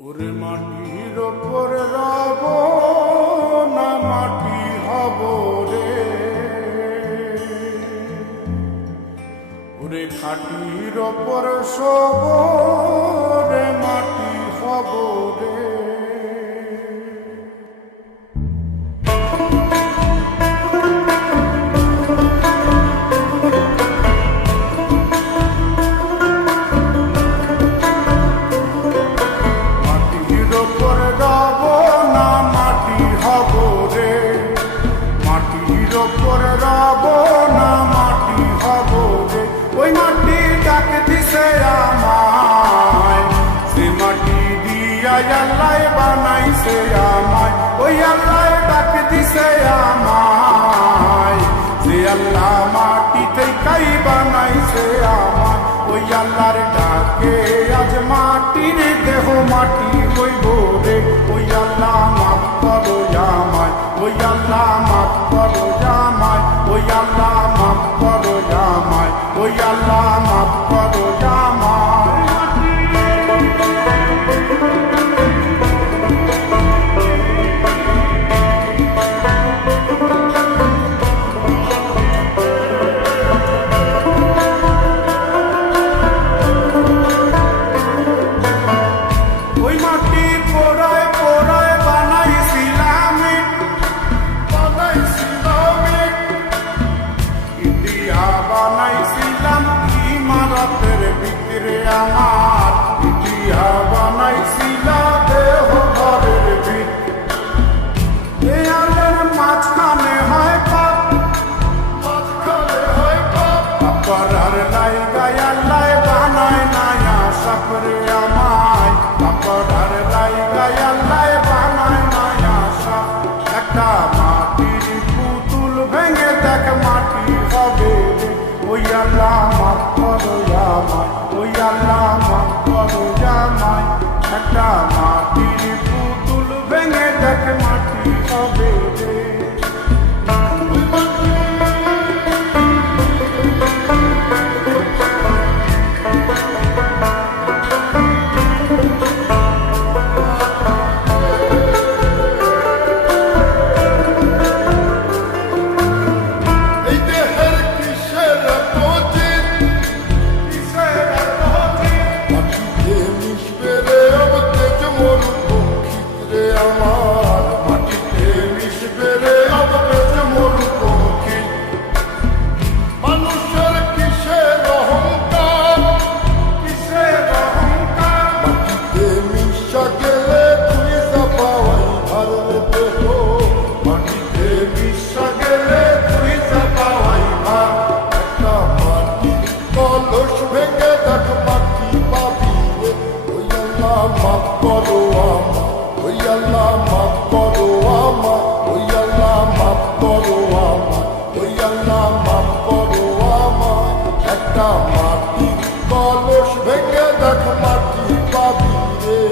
ওরে মাটির ওপর রব না মাটি হব রে, ওরে খাটির ওপর সব রে মাটি হব রে। ওই মাটি ডাক দিছে আমায়, সে মাটি দিয়া আল্লাহ বানাইছে আমায়। ওই আল্লাহ ডাক দিছে আমায়, যে আল্লাহ মাটি থেকেই বানাইছে আমায়। ওই আল্লাহর ডাকে আজ মাটির দেহ মাটি হইব রে। ওই আল্লাহ মাফ করো আমায়, ওই আল্লাহ মাফ করো আমায়, ওই আল্লাহ মাফ করো আমায়, ওই আল্লাহ মাফ করো আমায়। ওই মাটির পোড়ায় পোড়ায় বানাইছিলাম ইন্ডিয়া, বানাইছিলাম ইমারতের ভিতরে আমার ইন্ডিয়া, বানাইছিল দেহ ঘরের ভিতরে। আলের মাঝখানে হয় পাপ, মাঝখানে হয় পাপ, পাপার লাইগায় আল্লাহ বানায় নায়া সাপরে আমায়, পাপার লাইগায় আল্লাহ বানায় নায়া সাপ। একটা মাটির পুতুল ভেঙে দেখ মাটি হবে রে। ওই আল্লাহ মাফ করো আমায়, ওই আল্লাহ মাফ করো আমায়। একটা মাটির পুতুল ভেঙে দেখ মাটি হবে রে। মাফ করো আমায়, ওই আল্লাহ মাফ করো আমায়, ওই আল্লাহ মাফ করো আমায়, ওই আল্লাহ মাফ করো আমায়। একটা মাটির কলস ভেঙে দেখ মাটি পাবি রে।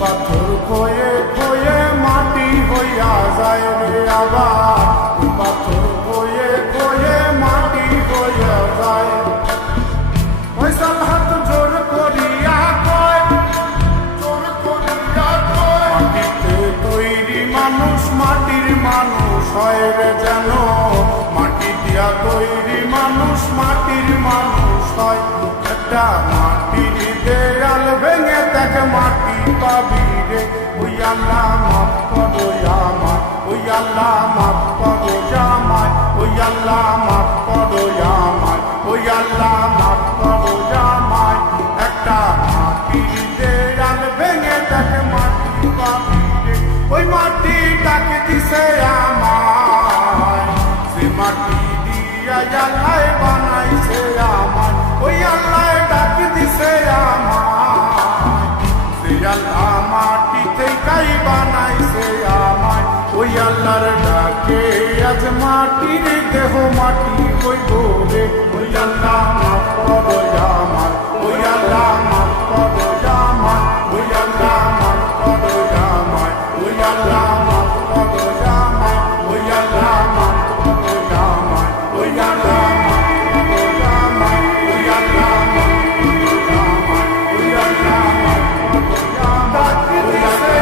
পাথর খয়ে খয়ে মাটি হইয়া যায় রে আবার, পাথর খয়ে খয়ে মাটি হইয়া যায়। ফয়সাল হাত জোর করিয়া কয়, জোর করিয়া কয়, মাটিতে তৈরি মানুষ মাটির মানুষ হয় রে যেন। মাটি দিয়া তৈরি মানুষ মাটির মানুষ হয়। একটা মাটির দেয়াল ভেঙে দেখ মাটি পাবি রে। ওই আল্লাহ মাফ করো আমায়, ওই আল্লাহ মাফ করো আমায়, ওই আল্লাহ মাফ করো আমায়, ওই আল্লাহ মাফ করো আমায়। একটা মাটির দেয়াল ভেঙে দেখ মাটি পাবি রে। ওই মাটি ডাক দিছে আমায়, সে মাটি দিয়া আল্লাহ বানাইছে আমায়। ওই আল্লাহ ডাক দিছে আমায়, সে আল্লাহ মাটি থেকেই বানাইছে আমায়। ওই আল্লাহর ডাকে মাটির দেহ মাটি হইব রে ওই আল্লাহ মাফ করো আমার ওই আল্লাহ মাফ করো আমার ওই আল্লাহ মাফ করো আমার ওই আল্লাহ মাফ করো আমার ওই আল্লাহ মাফ করো আমার ওই আল্লাহ মাফ করো আমার ওই আল্লাহ মাফ করো আমার ওই আল্লাহ মাফ করো আমার ওই আল্লাহ